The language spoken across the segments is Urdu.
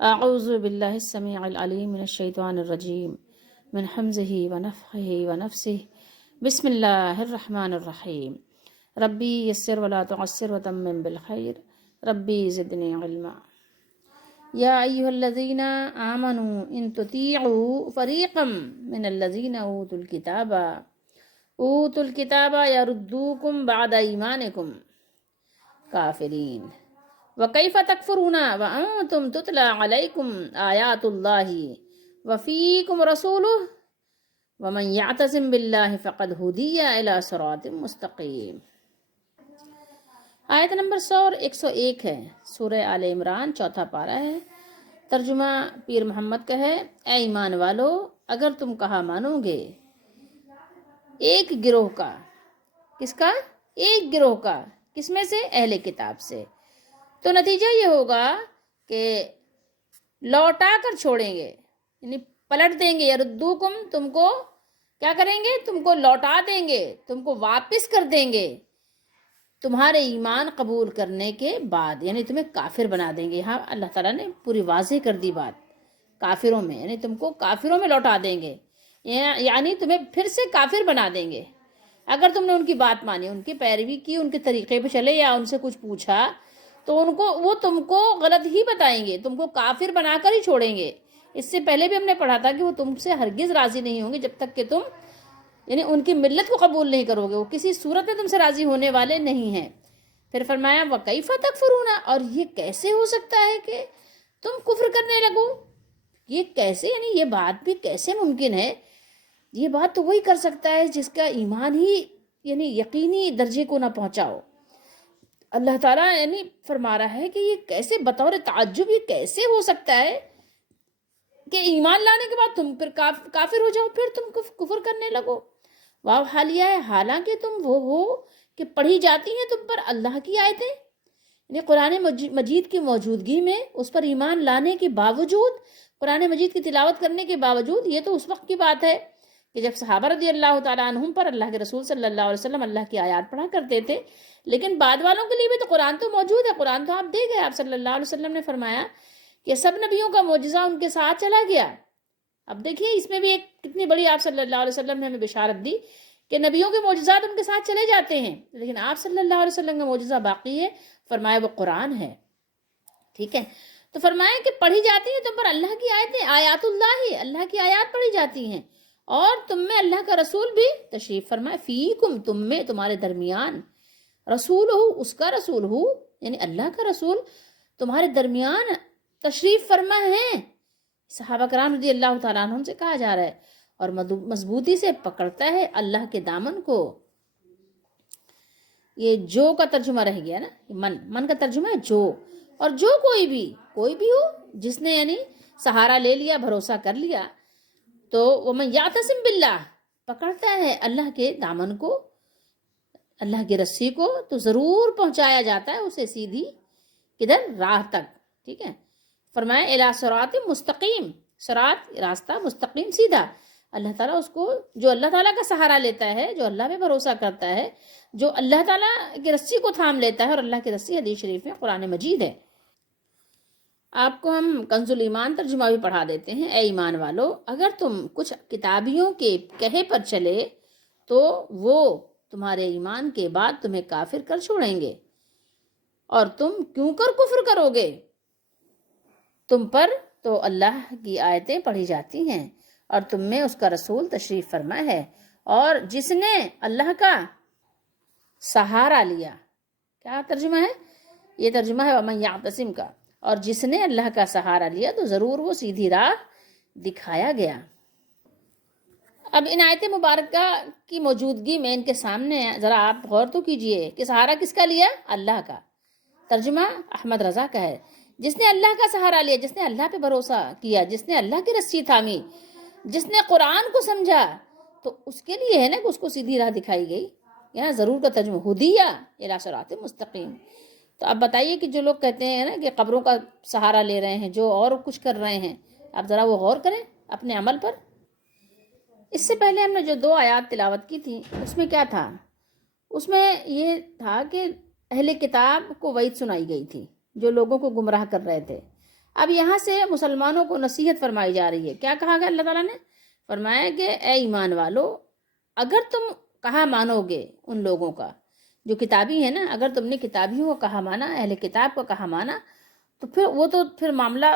اعوذ باللہ السمیع العلیم من الشیطان الرجیم من حمزہ ونفخہ ونفسہ بسم اللہ الرحمن الرحیم ربی یسر ولا تعسر وتمم بالخیر ربی زدنی علما یا ایہا الذین آمنوا ان تطیعوا فریقا من الذین اوتوا الکتاب یردوکم بعد ایمانکم کافرین وَكَيْفَ تَكْفُرُونَ وَأَنْتُمْ تُتْلَى عَلَيْكُمْ آيَاتُ اللَّهِ وَفِيكُمْ رَسُولُهُ وَمَنْ يَعْتَصِمْ بِاللَّهِ فَقَدْ هُدِيَ إِلَى صِرَاطٍ مستقیم۔ آیت نمبر 100 اور 101 ہے، سورہ آل عمران، چوتھا پارہ ہے۔ ترجمہ پیر محمد کا ہے، اے ایمان والو اگر تم کہا مانو گے ایک گروہ کا، کس کا؟ ایک گروہ کا، کس میں سے؟ اہل کتاب سے، تو نتیجہ یہ ہوگا کہ لوٹا کر چھوڑیں گے، یعنی پلٹ دیں گے۔ یردوکم، تم کو کیا کریں گے؟ تم کو لوٹا دیں گے، تم کو واپس کر دیں گے تمہارے ایمان قبول کرنے کے بعد، یعنی تمہیں کافر بنا دیں گے۔ ہاں، اللہ تعالیٰ نے پوری واضح کر دی بات، کافروں میں، یعنی تم کو کافروں میں لوٹا دیں گے، یعنی تمہیں پھر سے کافر بنا دیں گے اگر تم نے ان کی بات مانی، ان کی پیروی کی، ان کے طریقے پہ چلے یا ان سے کچھ پوچھا تو وہ تم کو غلط ہی بتائیں گے، تم کو کافر بنا کر ہی چھوڑیں گے۔ اس سے پہلے بھی ہم نے پڑھا تھا کہ وہ تم سے ہرگز راضی نہیں ہوں گے جب تک کہ تم یعنی ان کی ملت کو قبول نہیں کرو گے، وہ کسی صورت میں تم سے راضی ہونے والے نہیں ہیں۔ پھر فرمایا وَكَيْفَ تَكْفُرُونَ، اور یہ کیسے ہو سکتا ہے کہ تم کفر کرنے لگو؟ یہ کیسے، یعنی یہ بات بھی کیسے ممکن ہے؟ یہ بات تو وہی کر سکتا ہے جس کا ایمان ہی یعنی یقینی درجے کو نہ پہنچاؤ۔ اللہ تعالیٰ یعنی فرما رہا ہے کہ یہ کیسے، بطور تعجب یہ کیسے ہو سکتا ہے کہ ایمان لانے کے بعد تم پھر کافر ہو جاؤ، پھر تم کفر کرنے لگو۔ واو حالیہ ہے، حالانکہ تم وہ ہو کہ پڑھی جاتی ہیں تم پر اللہ کی آیتیں، یعنی قرآن مجید کی موجودگی میں اس پر ایمان لانے کے باوجود، قرآن مجید کی تلاوت کرنے کے باوجود، یہ تو اس وقت کی بات ہے کہ جب صحابہ رضی اللہ تعالیٰ عنہم پر اللہ کے رسول صلی اللہ علیہ وسلم اللہ کی آیات پڑھا کرتے تھے، لیکن بعد والوں کے لیے بھی تو قرآن تو موجود ہے، قرآن تو آپ دے گئے۔ آپ صلی اللہ علیہ وسلم نے فرمایا کہ سب نبیوں کا معجزہ ان کے ساتھ چلا گیا۔ اب دیکھیے اس میں بھی ایک کتنی بڑی آپ صلی اللہ علیہ وسلم نے ہمیں بشارت دی کہ نبیوں کے معجزات ان کے ساتھ چلے جاتے ہیں، لیکن آپ صلی اللہ علیہ وسلم کا معجزہ باقی ہے، فرمایا وہ قرآن ہے۔ ٹھیک ہے، تو فرمایا کہ پڑھی جاتی ہیں تم پر اللہ کی آیتیں، آیات اللہ کی آیات پڑھی جاتی ہیں، اور تم میں اللہ کا رسول بھی تشریف فرمائے، فیکم، تم میں، تمہارے درمیان، رسول ہو، اس کا رسول ہو، یعنی اللہ کا رسول تمہارے درمیان تشریف فرما ہے۔ صحابہ کرام رضی اللہ تعالیٰ عنہم سے کہا جا رہا ہے، اور مضبوطی سے پکڑتا ہے اللہ کے دامن کو۔ یہ جو کا ترجمہ رہ گیا نا، من کا ترجمہ ہے جو، اور جو کوئی بھی ہو جس نے یعنی سہارا لے لیا، بھروسہ کر لیا، تو وَمَنْ يَعْتَصِمْ بِاللَّهِ، پکڑتا ہے اللہ کے دامن کو، اللہ کی رسی کو، تو ضرور پہنچایا جاتا ہے اسے سیدھی کدھر؟ راہ تک۔ ٹھیک ہے، فرمایا اِلَى صِرَاطٍ مستقیم، صراط راستہ، مستقیم سیدھا۔ اللہ تعالیٰ اس کو، جو اللہ تعالیٰ کا سہارا لیتا ہے، جو اللہ پہ بھروسہ کرتا ہے، جو اللہ تعالیٰ کی رسی کو تھام لیتا ہے، اور اللہ کی رسی حدیث شریف میں قرآن مجید ہے۔ آپ کو ہم کنز الایمان ترجمہ بھی پڑھا دیتے ہیں۔ اے ایمان والو اگر تم کچھ کتابیوں کے کہے پر چلے تو وہ تمہارے ایمان کے بعد تمہیں کافر کر چھوڑیں گے، اور تم کیوں کر کفر کرو گے؟ تم پر تو اللہ کی آیتیں پڑھی جاتی ہیں اور تم میں اس کا رسول تشریف فرما ہے، اور جس نے اللہ کا سہارا لیا، کیا ترجمہ ہے؟ یہ ترجمہ ہے وَمَنْ يَعْتَصِمْ کا، اور جس نے اللہ کا سہارا لیا تو ضرور وہ سیدھی راہ دکھایا گیا۔ اب ان آیت مبارکہ کی موجودگی میں ان کے سامنے ذرا آپ غور تو کیجئے کہ سہارا کس کا لیا؟ اللہ کا۔ ترجمہ احمد رضا کا ہے، جس نے اللہ کا سہارا لیا، جس نے اللہ پہ بھروسہ کیا، جس نے اللہ کی رسی تھامی، جس نے قرآن کو سمجھا، تو اس کے لیے ہے نا کہ اس کو سیدھی راہ دکھائی گئی۔ یہاں ضرور کا ترجمہ ہدیہ الی صراط مستقیم۔ تو اب بتائیے کہ جو لوگ کہتے ہیں نا کہ قبروں کا سہارا لے رہے ہیں، جو اور کچھ کر رہے ہیں، اب ذرا وہ غور کریں اپنے عمل پر۔ اس سے پہلے ہم نے جو 2 آیات تلاوت کی تھی، اس میں کیا تھا؟ اس میں یہ تھا کہ اہل کتاب کو وعید سنائی گئی تھی جو لوگوں کو گمراہ کر رہے تھے۔ اب یہاں سے مسلمانوں کو نصیحت فرمائی جا رہی ہے. کیا کہا گیا؟ اللہ تعالیٰ نے فرمایا کہ اے ایمان والو، اگر تم کہا مانو گے ان لوگوں کا جو کتابی ہے نا، اگر تم نے کتابیوں کو کہا مانا، اہل کتاب کو کہا مانا، تو پھر معاملہ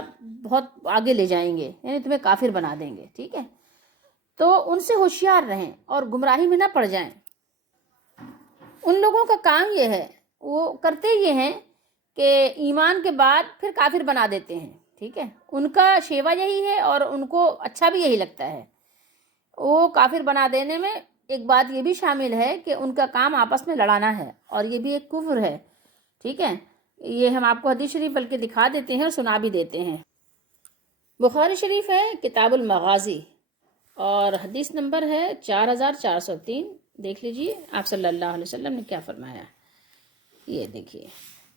بہت آگے لے جائیں گے، یعنی تمہیں کافر بنا دیں گے. ٹھیک ہے، تو ان سے ہوشیار رہیں اور گمراہی میں نہ پڑ جائیں. ان لوگوں کا کام یہ ہے، وہ کرتے یہ ہیں کہ ایمان کے بعد پھر کافر بنا دیتے ہیں. ٹھیک ہے، ان کا شیوا یہی ہے اور ان کو اچھا بھی یہی لگتا ہے. وہ کافر بنا دینے میں ایک بات یہ بھی شامل ہے کہ ان کا کام آپس میں لڑانا ہے، اور یہ بھی ایک کفر ہے. ٹھیک ہے، یہ ہم آپ کو حدیث شریف بلکہ دکھا دیتے ہیں اور سنا بھی دیتے ہیں. بخاری شریف ہے کتاب المغازی، اور حدیث نمبر ہے 4403. دیکھ لیجئے آپ صلی اللہ علیہ وسلم نے کیا فرمایا. یہ دیکھیے،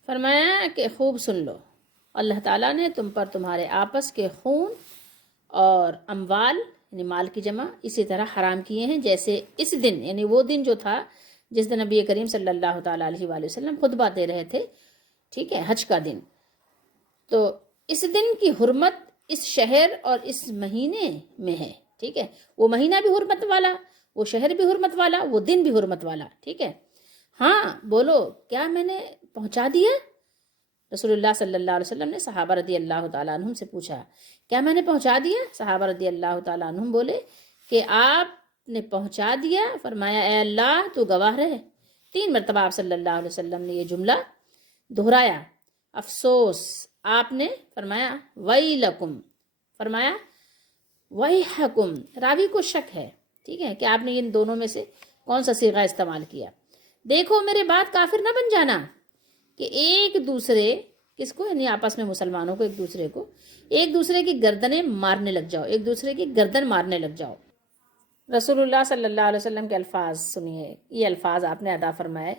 فرمایا کہ خوب سن لو، اللہ تعالیٰ نے تم پر تمہارے آپس کے خون اور اموال یعنی مال کی جمع اسی طرح حرام کیے ہیں جیسے اس دن، یعنی وہ دن جو تھا جس دن نبی کریم صلی اللہ تعالیٰ علیہ وآلہ وسلم خطبہ دے رہے تھے. ٹھیک ہے، حج کا دن. تو اس دن کی حرمت اس شہر اور اس مہینے میں ہے. ٹھیک ہے، وہ مہینہ بھی حرمت والا، وہ شہر بھی حرمت والا، وہ دن بھی حرمت والا. ٹھیک ہے، ہاں بولو کیا میں نے پہنچا دیا؟ رسول اللہ صلی اللہ علیہ وسلم نے صحابہ رضی اللہ تعالیٰ عنہم سے پوچھا، کیا میں نے پہنچا دیا؟ صحابہ رضی اللہ تعالیٰ عنہم بولے کہ آپ نے پہنچا دیا. فرمایا اے اللہ تو گواہ رہے. 3 مرتبہ آپ صلی اللہ علیہ وسلم نے یہ جملہ دہرایا. افسوس، آپ نے فرمایا ویلکم، فرمایا ویحکم. راوی کو شک ہے، ٹھیک ہے، کہ آپ نے ان دونوں میں سے کون سا صیغہ استعمال کیا. دیکھو میرے بعد کافر نہ بن جانا کہ ایک دوسرے کس کو، یعنی آپس میں مسلمانوں کو ایک دوسرے کی گردنیں مارنے لگ جاؤ، ایک دوسرے کی گردن مارنے لگ جاؤ. رسول اللہ صلی اللہ علیہ وسلم کے الفاظ سنیے. یہ الفاظ آپ نے ادا فرمائے،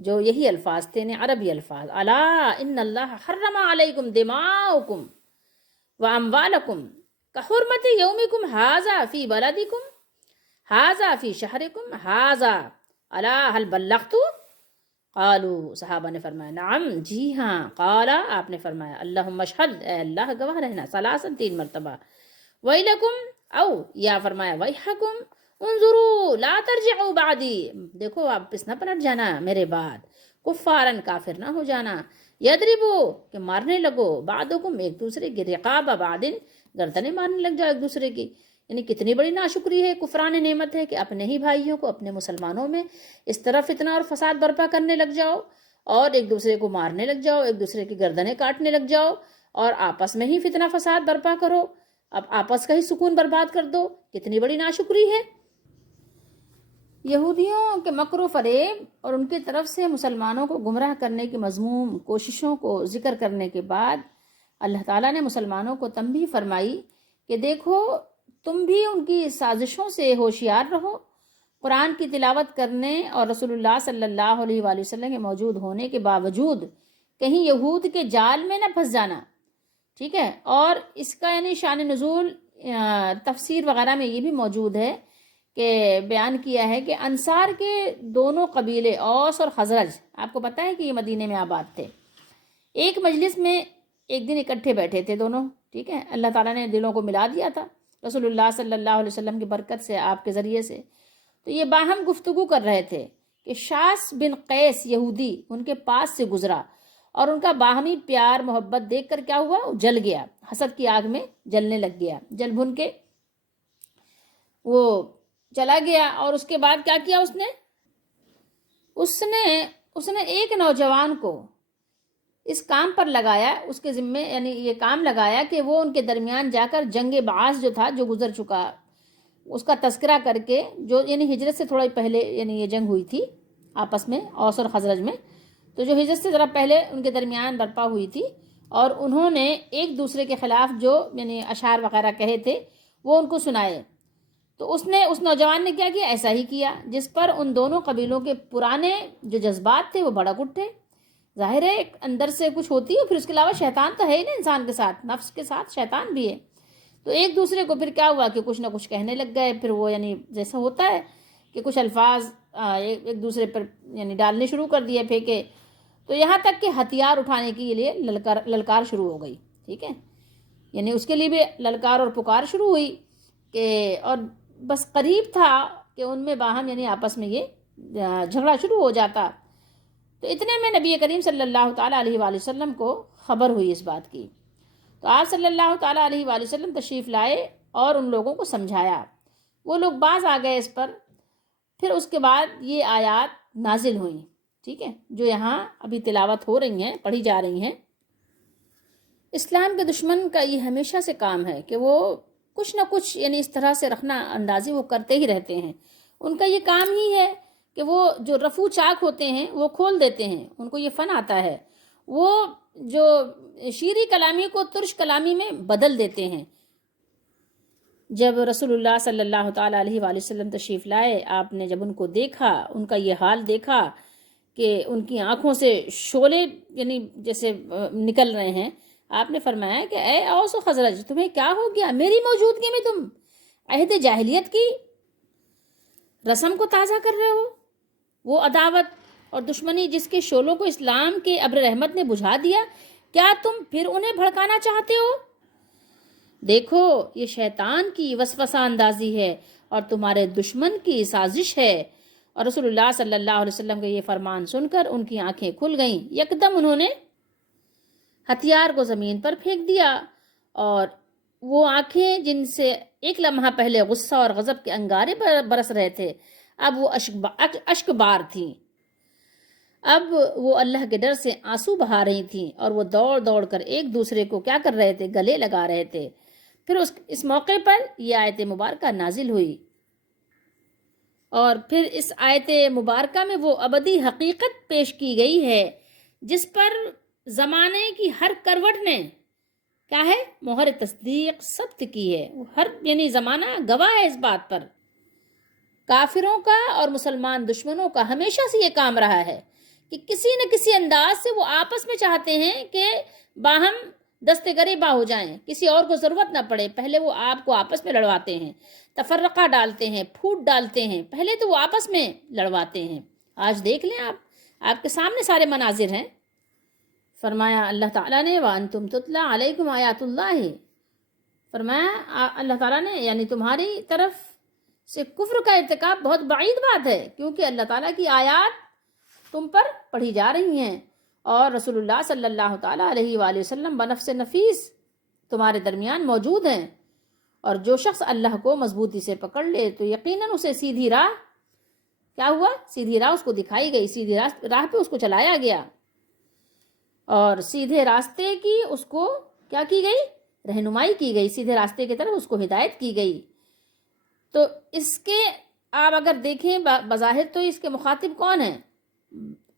جو یہی الفاظ تھے، عربی الفاظ. الا ان اللہ حرم علیکم دماؤکم واموالکم کحرمت یومکم ھذا فی بلدکم ھذا فی شہرکم ھذا الا هل بلغت؟ قالوا، صحابہ نے فرمایا نعم، جی ہاں. قالا، آپ نے فرمایا اللہم اشہد، اے اللہ گواہ رہنا. ثلاثاً، 3 مرتبہ. ویلکم، او یا فرمایا ویحکم انظروا لا ترجعوا بعدی، دیکھو آپ پس نہ پلٹ جانا میرے بعد. کفارن، کافر نہ ہو جانا. یضربو، کہ مارنے لگو. بعدکم، ایک دوسرے کی. رقاب بعدن، گردنیں مارنے لگ جاؤ ایک دوسرے کی. یعنی کتنی بڑی ناشکری ہے، کفران نعمت ہے کہ اپنے ہی بھائیوں کو، اپنے مسلمانوں میں اس طرح فتنہ اور فساد برپا کرنے لگ جاؤ، اور ایک دوسرے کو مارنے لگ جاؤ، ایک دوسرے کی گردنیں کاٹنے لگ جاؤ، اور آپس میں ہی فتنہ فساد برپا کرو، اب آپس کا ہی سکون برباد کر دو. کتنی بڑی ناشکری ہے. یہودیوں کے مکر و فریب اور ان کی طرف سے مسلمانوں کو گمراہ کرنے کی مذموم کوششوں کو ذکر کرنے کے بعد اللہ تعالیٰ نے مسلمانوں کو تنبیہ فرمائی کہ دیکھو تم بھی ان کی سازشوں سے ہوشیار رہو. قرآن کی تلاوت کرنے اور رسول اللہ صلی اللہ علیہ وآلہ وسلم کے موجود ہونے کے باوجود کہیں یہود کے جال میں نہ پھنس جانا. ٹھیک ہے، اور اس کا یعنی شان نزول تفسیر وغیرہ میں یہ بھی موجود ہے کہ بیان کیا ہے کہ انصار کے دونوں قبیلے اوس اور خزرج، آپ کو پتہ ہے کہ یہ مدینے میں آباد تھے، ایک مجلس میں ایک دن اکٹھے بیٹھے تھے دونوں. ٹھیک ہے، اللہ تعالیٰ نے دلوں کو ملا دیا تھا رسول اللہ صلی اللہ علیہ وسلم کی برکت سے، آپ کے ذریعے سے. تو یہ باہم گفتگو کر رہے تھے کہ شاس بن قیس یہودی ان کے پاس سے گزرا، اور ان کا باہمی پیار محبت دیکھ کر کیا ہوا، جل گیا، حسد کی آگ میں جلنے لگ گیا، جل بھن کے وہ چلا گیا. اور اس کے بعد کیا کیا اس نے ایک نوجوان کو اس کام پر لگایا، اس کے ذمے یعنی یہ کام لگایا کہ وہ ان کے درمیان جا کر جنگ بعاث جو تھا، جو گزر چکا، اس کا تذکرہ کر کے، جو یعنی ہجرت سے تھوڑا پہلے یعنی یہ جنگ ہوئی تھی آپس میں اوس اور خزرج میں، تو جو ہجرت سے ذرا پہلے ان کے درمیان برپا ہوئی تھی، اور انہوں نے ایک دوسرے کے خلاف جو یعنی اشعار وغیرہ کہے تھے وہ ان کو سنائے. تو اس نوجوان نے کیا کیا، ایسا ہی کیا، جس پر ان دونوں قبیلوں کے پرانے جو جذبات تھے وہ بھڑک اٹھے. ظاہر ہے اندر سے کچھ ہوتی ہے، پھر اس کے علاوہ شیطان تو ہے ہی نا انسان کے ساتھ، نفس کے ساتھ شیطان بھی ہے. تو ایک دوسرے کو پھر کیا ہوا کہ کچھ نہ کچھ کہنے لگ گئے. پھر وہ یعنی جیسا ہوتا ہے کہ کچھ الفاظ ایک دوسرے پر یعنی ڈالنے شروع کر دیے، پھینکے. تو یہاں تک کہ ہتھیار اٹھانے کے لیے للکار شروع ہو گئی. ٹھیک ہے، یعنی اس کے لیے بھی للکار اور پکار شروع ہوئی کہ اور بس قریب تھا کہ ان میں باہم یعنی آپس میں یہ جھگڑا شروع ہو جاتا. تو اتنے میں نبی کریم صلی اللہ تعالیٰ علیہ وآلہ وسلم کو خبر ہوئی اس بات کی. تو آپ صلی اللہ تعالیٰ علیہ وآلہ وسلم تشریف لائے اور ان لوگوں کو سمجھایا. وہ لوگ باز آ گئے اس پر. پھر اس کے بعد یہ آیات نازل ہوئیں، ٹھیک ہے، جو یہاں ابھی تلاوت ہو رہی ہیں، پڑھی جا رہی ہیں. اسلام کے دشمن کا یہ ہمیشہ سے کام ہے کہ وہ کچھ نہ کچھ یعنی اس طرح سے رخنا اندازی وہ کرتے ہی رہتے ہیں. ان کا یہ کام ہی ہے کہ وہ جو رفو چاک ہوتے ہیں وہ کھول دیتے ہیں. ان کو یہ فن آتا ہے، وہ جو شیریں کلامی کو ترش کلامی میں بدل دیتے ہیں. جب رسول اللہ صلی اللہ تعالیٰ علیہ وآلہ وسلم تشریف لائے، آپ نے جب ان کو دیکھا، ان کا یہ حال دیکھا کہ ان کی آنکھوں سے شعلے یعنی جیسے نکل رہے ہیں، آپ نے فرمایا کہ اے اوس و خزرج، تمہیں کیا ہو گیا؟ میری موجودگی میں تم عہد جاہلیت کی رسم کو تازہ کر رہے ہو؟ وہ عداوت اور دشمنی جس کے شعلوں کو اسلام کے ابر رحمت نے بجھا دیا، کیا تم پھر انہیں بھڑکانا چاہتے ہو؟ دیکھو، یہ شیطان کی وسوسہ اندازی ہے اور تمہارے دشمن کی سازش ہے. اور رسول اللہ صلی اللہ علیہ وسلم کا یہ فرمان سن کر ان کی آنکھیں کھل گئیں. یکدم انہوں نے ہتھیار کو زمین پر پھینک دیا، اور وہ آنکھیں جن سے ایک لمحہ پہلے غصہ اور غضب کے انگارے برس رہے تھے، اب وہ اشک بار تھیں. اب وہ اللہ کے ڈر سے آنسو بہا رہی تھیں، اور وہ دوڑ دوڑ کر ایک دوسرے کو کیا کر رہے تھے؟ گلے لگا رہے تھے. پھر اس موقع پر یہ آیت مبارکہ نازل ہوئی، اور پھر اس آیت مبارکہ میں وہ ابدی حقیقت پیش کی گئی ہے جس پر زمانے کی ہر کروٹ نے کیا ہے؟ مہر تصدیق ثبت کی ہے. ہر یعنی زمانہ گواہ ہے اس بات پر. کافروں کا اور مسلمان دشمنوں کا ہمیشہ سے یہ کام رہا ہے کہ کسی نہ کسی انداز سے وہ آپس میں چاہتے ہیں کہ باہم دست گریباں ہو جائیں، کسی اور کو ضرورت نہ پڑے. پہلے وہ آپ کو آپس میں لڑواتے ہیں، تفرقہ ڈالتے ہیں، پھوٹ ڈالتے ہیں. پہلے تو وہ آپس میں لڑواتے ہیں. آج دیکھ لیں، آپ کے سامنے سارے مناظر ہیں. فرمایا اللہ تعالیٰ نے وَأَنْتُمْ تُتْلَى عَلَيْكُمْ آیَاتُ اللَّهِ، فرمایا اللہ تعالیٰ نے یعنی تمہاری طرف سے کفر کا ارتکاب بہت بعید بات ہے، کیونکہ اللہ تعالیٰ کی آیات تم پر پڑھی جا رہی ہیں، اور رسول اللہ صلی اللہ تعالیٰ علیہ وآلہ وسلم بنفس نفیس تمہارے درمیان موجود ہیں. اور جو شخص اللہ کو مضبوطی سے پکڑ لے تو یقیناً اسے سیدھی راہ کیا ہوا؟ سیدھی راہ اس کو دکھائی گئی، سیدھی راہ پہ اس کو چلایا گیا، اور سیدھے راستے کی اس کو کیا کی گئی؟ رہنمائی کی گئی. سیدھے راستے کی طرف اس کو ہدایت کی گئی. تو اس کے آپ اگر دیکھیں بظاہر تو اس کے مخاطب کون ہیں؟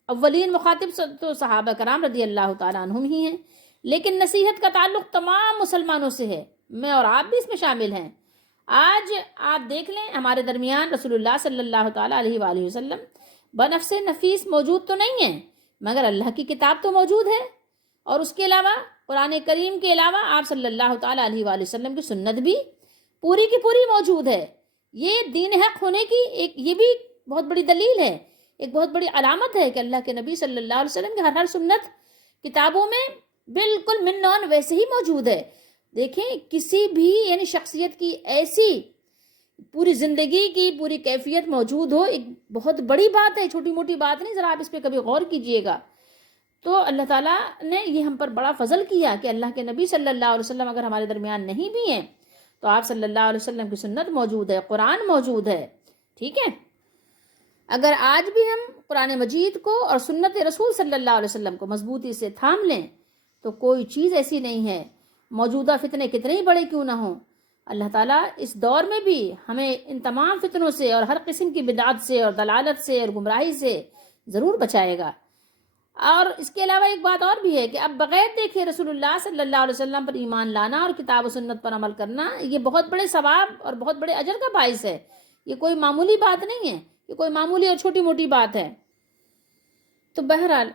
اولین مخاطب تو صحابہ کرام رضی اللہ تعالیٰ عنہم ہی ہیں، لیکن نصیحت کا تعلق تمام مسلمانوں سے ہے. میں اور آپ بھی اس میں شامل ہیں. آج آپ دیکھ لیں، ہمارے درمیان رسول اللہ صلی اللہ تعالیٰ علیہ وآلہ وسلم بنفس نفیس موجود تو نہیں ہیں، مگر اللہ کی کتاب تو موجود ہے، اور اس کے علاوہ قرآن کریم کے علاوہ آپ صلی اللہ تعالیٰ علیہ وآلہ وسلم کی سنت بھی پوری کی پوری موجود ہے. یہ دین حق ہونے کی یہ بھی بہت بڑی دلیل ہے، ایک بہت بڑی علامت ہے کہ اللہ کے نبی صلی اللہ علیہ وسلم کی ہر سنت کتابوں میں بالکل من نون ویسے ہی موجود ہے. دیکھیں، کسی بھی یعنی شخصیت کی ایسی پوری زندگی کی پوری کیفیت موجود ہو، ایک بہت بڑی بات ہے، چھوٹی موٹی بات نہیں. ذرا آپ اس پہ کبھی غور کیجئے گا. تو اللہ تعالیٰ نے یہ ہم پر بڑا فضل کیا کہ اللہ کے نبی صلی اللہ علیہ وسلم اگر ہمارے درمیان نہیں بھی ہیں تو آپ صلی اللہ علیہ وسلم کی سنت موجود ہے، قرآن موجود ہے. ٹھیک ہے، اگر آج بھی ہم قرآن مجید کو اور سنت رسول صلی اللہ علیہ وسلم کو مضبوطی سے تھام لیں تو کوئی چیز ایسی نہیں ہے. موجودہ فتنے کتنے ہی بڑے کیوں نہ ہوں، اللہ تعالیٰ اس دور میں بھی ہمیں ان تمام فتنوں سے اور ہر قسم کی بدعت سے اور دلالت سے اور گمراہی سے ضرور بچائے گا. اور اس کے علاوہ ایک بات اور بھی ہے کہ اب بغیر دیکھے رسول اللہ صلی اللہ علیہ وسلم پر ایمان لانا اور کتاب و سنت پر عمل کرنا، یہ بہت بڑے ثواب اور بہت بڑے اجر کا باعث ہے. یہ کوئی معمولی بات نہیں ہے، یہ کوئی معمولی اور چھوٹی موٹی بات ہے. تو بہرحال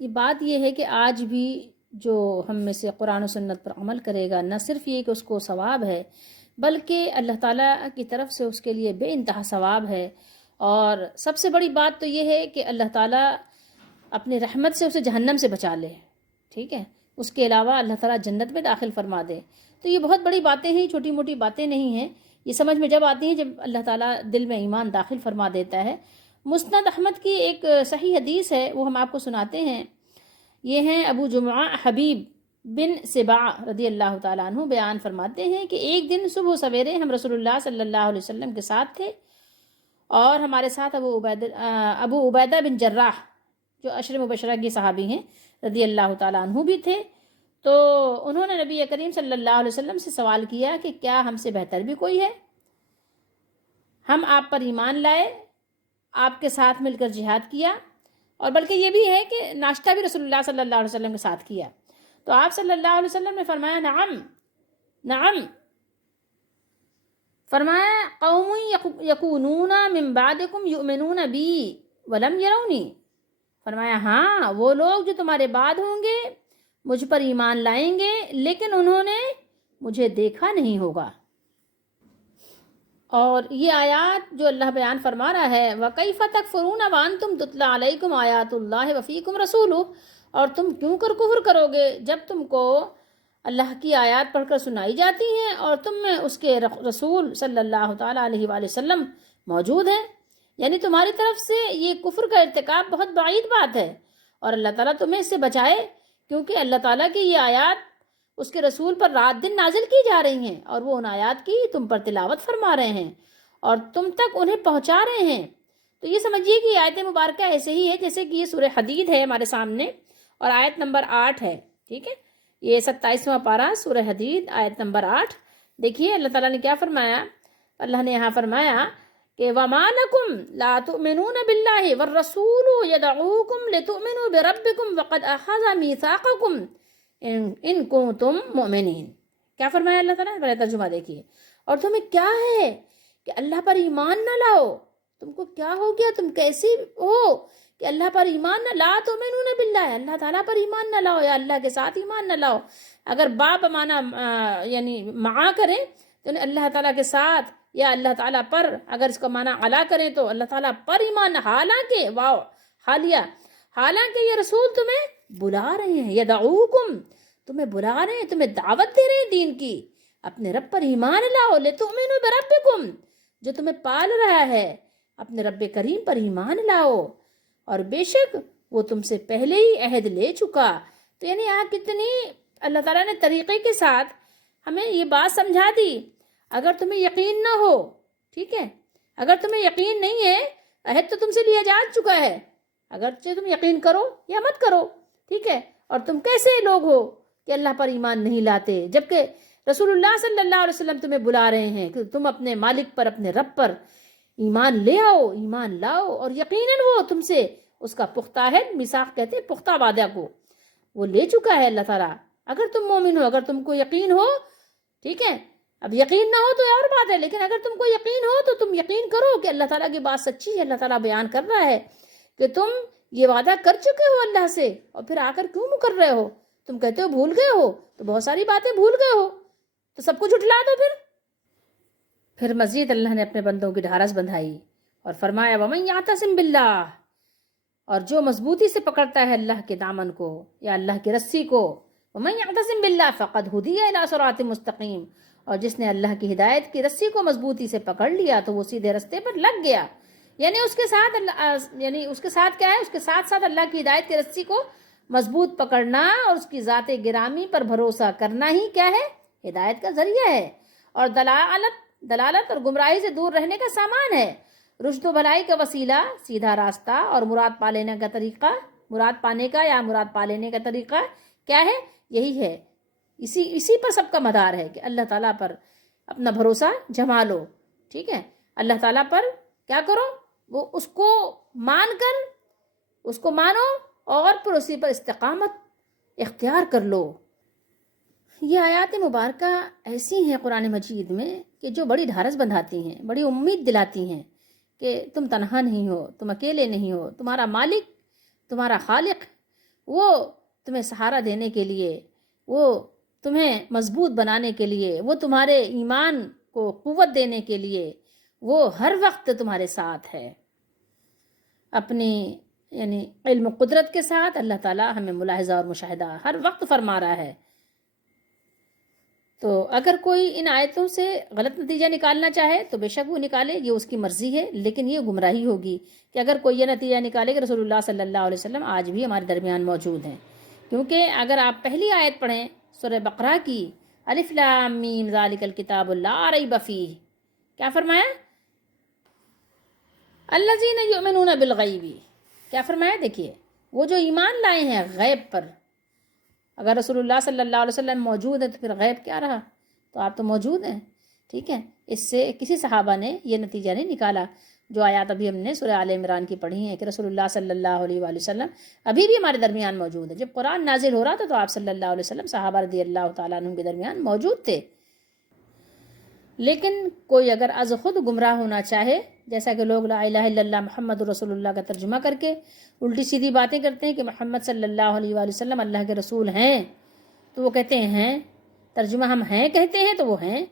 یہ بات یہ ہے کہ آج بھی جو ہم میں سے قرآن و سنت پر عمل کرے گا، نہ صرف یہ کہ اس کو ثواب ہے، بلکہ اللہ تعالیٰ کی طرف سے اس کے لیے بے انتہا ثواب ہے. اور سب سے بڑی بات تو یہ ہے کہ اللہ تعالیٰ اپنی رحمت سے اسے جہنم سے بچا لے. ٹھیک ہے، اس کے علاوہ اللہ تعالیٰ جنت میں داخل فرما دے. تو یہ بہت بڑی باتیں ہیں، چھوٹی موٹی باتیں نہیں ہیں، یہ سمجھ میں جب آتی ہیں جب اللہ تعالیٰ دل میں ایمان داخل فرما دیتا ہے۔ مسند احمد کی ایک صحیح حدیث ہے، وہ ہم آپ کو سناتے ہیں۔ یہ ہیں ابو جمعہ حبیب بن سبا رضی اللہ تعالیٰ عنہ بیان فرماتے ہیں کہ ایک دن صبح سویرے ہم رسول اللہ صلی اللہ علیہ وسلم کے ساتھ تھے، اور ہمارے ساتھ ابو عبیدہ بن جراح جو عشر مبشرہ کی صحابی ہیں رضی اللہ تعالیٰ عنہ بھی تھے۔ تو انہوں نے نبی کریم صلی اللہ علیہ وسلم سے سوال کیا کہ کیا ہم سے بہتر بھی کوئی ہے؟ ہم آپ پر ایمان لائے، آپ کے ساتھ مل کر جہاد کیا، اور بلکہ یہ بھی ہے کہ ناشتہ بھی رسول اللہ صلی اللہ علیہ وسلم کے ساتھ کیا۔ تو آپ صلی اللہ علیہ وسلم نے فرمایا نعم نعم، فرمایا قوم یکونون من بعدکم یؤمنون بی ولم یرونی، فرمایا ہاں وہ لوگ جو تمہارے بعد ہوں گے مجھ پر ایمان لائیں گے لیکن انہوں نے مجھے دیکھا نہیں ہوگا۔ اور یہ آیات جو اللہ بیان فرما رہا ہے وَكَيْفَ تَكْفُرُونَ وَأَنْتُمْ تُتْلَى عَلَيْكُمْ آيَاتُ اللَّهِ وَفِيكُمْ رَسُولُهُ، اور تم کیوں کر کفر کرو گے جب تم کو اللہ کی آیات پڑھ کر سنائی جاتی ہیں اور تم میں اس کے رسول صلی اللہ تعالیٰ علیہ وآلہ وسلم موجود ہیں۔ یعنی تمہاری طرف سے یہ کفر کا ارتکاب بہت بعید بات ہے، اور اللہ تعالیٰ تمہیں اس سے بچائے، کیونکہ اللہ تعالیٰ کی یہ آیات اس کے رسول پر رات دن نازل کی جا رہی ہیں، اور وہ ان آیات کی تم پر تلاوت فرما رہے ہیں اور تم تک انہیں پہنچا رہے ہیں۔ تو یہ سمجھیے کہ آیت مبارکہ ایسے ہی ہے جیسے کہ یہ سورہ حدید ہے ہمارے سامنے، اور آیت نمبر 8 ہے، ٹھیک ہے، یہ 27واں پارہ سورہ حدید آیت نمبر 8۔ دیکھیے اللہ تعالیٰ نے کیا فرمایا، اللہ نے یہاں فرمایا کہ وَمَا لَكُمْ لَا تُؤْمِنُونَ بِاللَّهِ وَالرَّسُولُ يَدْعُوكُمْ لِتُؤْمِنُوا بِرَبِّكُمْ وَقَدْ أَخَذَ مِيثَاقَكُمْ إِن كُنتُم مُؤْمِنِينَ۔ کیا فرمایا اللہ تعالیٰ نے؟ پہلے ترجمہ دیکھیے۔ اور تمہیں کیا ہے کہ اللہ پر ایمان نہ لاؤ؟ تم کو کیا ہو گیا؟ تم کیسی ہو کہ اللہ پر ایمان نہ لا تؤمنون باللہ، اللہ تعالیٰ پر ایمان نہ لاؤ یا اللہ کے ساتھ ایمان نہ لاؤ۔ اگر با بمانا یعنی معا کریں تو اللہ تعالیٰ کے ساتھ یا اللہ تعالیٰ پر، اگر اس کا معنی علا کریں تو اللہ تعالیٰ پر ایمان، حالانکہ واو حالیہ، حالانکہ یہ رسول تمہیں بلا رہے ہیں، یدعوکم، تمہیں بلا رہے ہیں، تمہیں دعوت دے رہے ہیں دین کی، اپنے رب پر ایمان لاؤ، لتؤمنوا بربکم، جو تمہیں پال رہا ہے، اپنے رب کریم پر ایمان لاؤ، اور بے شک وہ تم سے پہلے ہی عہد لے چکا۔ تو یعنی یہاں کتنی اللہ تعالیٰ نے طریقے کے ساتھ ہمیں یہ بات سمجھا دی۔ اگر تمہیں یقین نہ ہو، ٹھیک ہے، اگر تمہیں یقین نہیں ہے، عہد تو تم سے لیا جا چکا ہے، اگرچہ تم یقین کرو یا مت کرو، ٹھیک ہے، اور تم کیسے لوگ ہو کہ اللہ پر ایمان نہیں لاتے، جبکہ رسول اللہ صلی اللہ علیہ وسلم تمہیں بلا رہے ہیں کہ تم اپنے مالک پر، اپنے رب پر ایمان لے آؤ، ایمان لاؤ، اور یقیناً وہ تم سے اس کا پختہ ہے، میثاق کہتے ہیں پختہ وعدہ کو، وہ لے چکا ہے اللہ تعالیٰ۔ اگر تم مومن ہو، اگر تم کو یقین ہو، ٹھیک ہے، اب یقین نہ ہو تو اور بات ہے، لیکن اگر تم کو یقین ہو تو تم یقین کرو کہ اللہ تعالیٰ کی بات سچی ہے۔ اللہ تعالیٰ بیان کر رہا ہے کہ تم یہ وعدہ کر چکے ہو اللہ سے، اور پھر آ کر کیوں مکر رہے ہو؟ تم کہتے ہو بھول گئے ہو، تو بہت ساری باتیں بھول گئے ہو، تو سب کو جھٹلا دو۔ پھر مزید اللہ نے اپنے بندوں کی ڈھارس بندھائی اور فرمایا وَمَن يَعْتَصِم بِاللَّهِ، اور جو مضبوطی سے پکڑتا ہے اللہ کے دامن کو یا اللہ کی رسی کو، وَمَن يَعْتَصِم بِاللَّهِ فَقَدْ هُدِيَ إِلَىٰ صِرَاطٍ مُسْتَقِيمٍ، اور جس نے اللہ کی ہدایت کی رسی کو مضبوطی سے پکڑ لیا تو وہ سیدھے رستے پر لگ گیا۔ یعنی اس کے ساتھ یعنی اس کے ساتھ کیا ہے؟ اس کے ساتھ ساتھ اللہ کی ہدایت کی رسی کو مضبوط پکڑنا اور اس کی ذات گرامی پر بھروسہ کرنا ہی کیا ہے؟ ہدایت کا ذریعہ ہے، اور دلالت اور گمراہی سے دور رہنے کا سامان ہے۔ رشد و بھلائی کا وسیلہ، سیدھا راستہ اور مراد پا لینے کا طریقہ، مراد پانے کا یا مراد پا لینے کا طریقہ کیا ہے؟ یہی ہے، اسی پر سب کا مدار ہے کہ اللہ تعالیٰ پر اپنا بھروسہ جما لو، ٹھیک ہے، اللہ تعالیٰ پر کیا کرو؟ وہ اس کو مان کر اس کو مانو اور پھر اسی پر استقامت اختیار کر لو۔ یہ آیات مبارکہ ایسی ہیں قرآن مجید میں کہ جو بڑی ڈھارس بندھاتی ہیں، بڑی امید دلاتی ہیں کہ تم تنہا نہیں ہو، تم اکیلے نہیں ہو، تمہارا مالک، تمہارا خالق، وہ تمہیں سہارا دینے کے لیے، وہ تمہیں مضبوط بنانے کے لیے، وہ تمہارے ایمان کو قوت دینے کے لیے، وہ ہر وقت تمہارے ساتھ ہے۔ اپنی یعنی علم و قدرت کے ساتھ اللہ تعالیٰ ہمیں ملاحظہ اور مشاہدہ ہر وقت فرما رہا ہے۔ تو اگر کوئی ان آیتوں سے غلط نتیجہ نکالنا چاہے تو بے شک وہ نکالے، یہ اس کی مرضی ہے، لیکن یہ گمراہی ہوگی کہ اگر کوئی یہ نتیجہ نکالے کہ رسول اللہ صلی اللہ علیہ وسلم آج بھی ہمارے درمیان موجود ہیں. کیونکہ اگر آپ پہلی آیت پڑھیں سورہ بقرہ کی، الف لام میم ذالک الکتاب لا ریب فیہ، کیا فرمایا؟ الذین یؤمنون بالغیب. کیا فرمایا؟ دیکھیے، وہ جو ایمان لائے ہیں غیب پر. اگر رسول اللہ صلی اللہ علیہ وسلم موجود ہے تو پھر غیب کیا رہا؟ تو آپ تو موجود ہیں. ٹھیک ہے، اس سے کسی صحابہ نے یہ نتیجہ نہیں نکالا. جو آیات ابھی ہم نے سورہ آل عمران کی پڑھی ہیں کہ رسول اللہ صلی اللہ علیہ وآلہ وسلم ابھی بھی ہمارے درمیان موجود ہے. جب قرآن نازل ہو رہا تھا تو آپ صلی اللہ علیہ وسلم صحابہ رضی اللہ تعالیٰ عنہ کے درمیان موجود تھے. لیکن کوئی اگر از خود گمراہ ہونا چاہے، جیسا کہ لوگ لا الہ الا اللہ محمد رسول اللہ کا ترجمہ کر کے الٹی سیدھی باتیں کرتے ہیں کہ محمد صلی اللہ علیہ وآلہ وسلم اللہ کے رسول ہیں، تو وہ کہتے ہیں ترجمہ ہم ہیں کہتے ہیں تو وہ ہیں،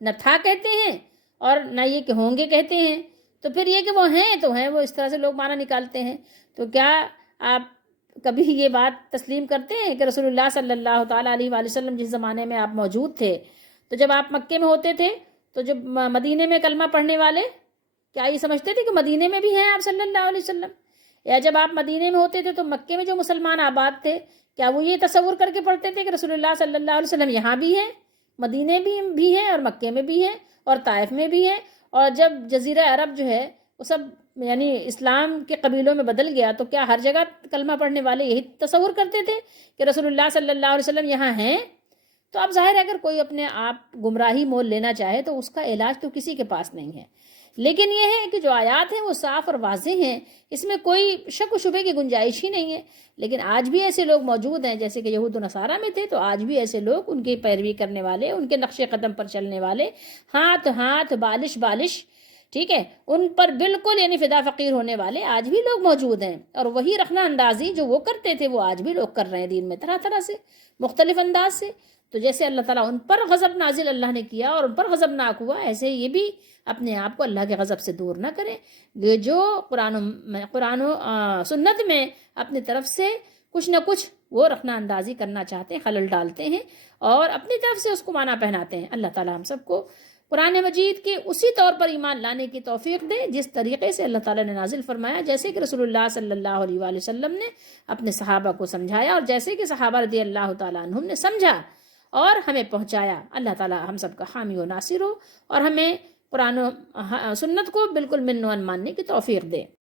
نہ تھا کہتے ہیں اور نہ یہ کہ ہوں گے کہتے ہیں. تو پھر یہ کہ وہ ہیں تو ہیں، وہ اس طرح سے لوگ معنی نکالتے ہیں. تو کیا آپ کبھی یہ بات تسلیم کرتے ہیں کہ رسول اللہ صلی اللہ تعالیٰ علیہ وآلہ وسلم جس زمانے میں آپ موجود تھے، تو جب آپ مکے میں ہوتے تھے تو جب مدینے میں کلمہ پڑھنے والے کیا یہ سمجھتے تھے کہ مدینے میں بھی ہیں آپ صلی اللہ علیہ وسلم؟ یا جب آپ مدینے میں ہوتے تھے تو مکے میں جو مسلمان آباد تھے کیا وہ یہ تصور کر کے پڑھتے تھے کہ رسول اللہ صلی اللہ علیہ وسلم یہاں بھی ہیں، مدینے بھی ہیں اور مکے میں بھی ہیں اور طائف میں بھی ہیں؟ اور جب جزیرہ عرب جو ہے وہ سب یعنی اسلام کے قبیلوں میں بدل گیا تو کیا ہر جگہ کلمہ پڑھنے والے یہی تصور کرتے تھے کہ رسول اللہ صلی اللہ علیہ وسلم یہاں ہیں؟ تو اب ظاہر ہے اگر کوئی اپنے آپ گمراہی مول لینا چاہے تو اس کا علاج تو کسی کے پاس نہیں ہے. لیکن یہ ہے کہ جو آیات ہیں وہ صاف اور واضح ہیں، اس میں کوئی شک و شبے کی گنجائش ہی نہیں ہے. لیکن آج بھی ایسے لوگ موجود ہیں جیسے کہ یہود و نصارہ میں تھے، تو آج بھی ایسے لوگ ان کی پیروی کرنے والے، ان کے نقش قدم پر چلنے والے، ہاتھ بالش، ٹھیک ہے، ان پر بالکل یعنی فدا فقیر ہونے والے آج بھی لوگ موجود ہیں. اور وہی رخنہ اندازی جو وہ کرتے تھے وہ آج بھی لوگ کر رہے ہیں دین میں طرح طرح سے، مختلف انداز سے. تو جیسے اللہ تعالیٰ ان پر غضب نازل اللہ نے کیا اور ان پر غضبناک ہوا، ایسے یہ بھی اپنے آپ کو اللہ کے غضب سے دور نہ کریں. یہ جو قرآن و سنت میں اپنی طرف سے کچھ نہ کچھ وہ رخنہ اندازی کرنا چاہتے ہیں، خلل ڈالتے ہیں اور اپنی طرف سے اس کو معنی پہناتے ہیں. اللہ تعالیٰ ہم سب کو قرآن مجید کے اسی طور پر ایمان لانے کی توفیق دے جس طریقے سے اللہ تعالیٰ نے نازل فرمایا، جیسے کہ رسول اللہ صلی اللہ علیہ وآلہ وسلم نے اپنے صحابہ کو سمجھایا اور جیسے کہ صحابہ رضی اللہ تعالیٰ عنہم نے سمجھا اور ہمیں پہنچایا. اللہ تعالیٰ ہم سب کا حامی و ناصر ہو اور ہمیں قرآن و سنت کو بالکل من و عن ماننے کی توفیق دے.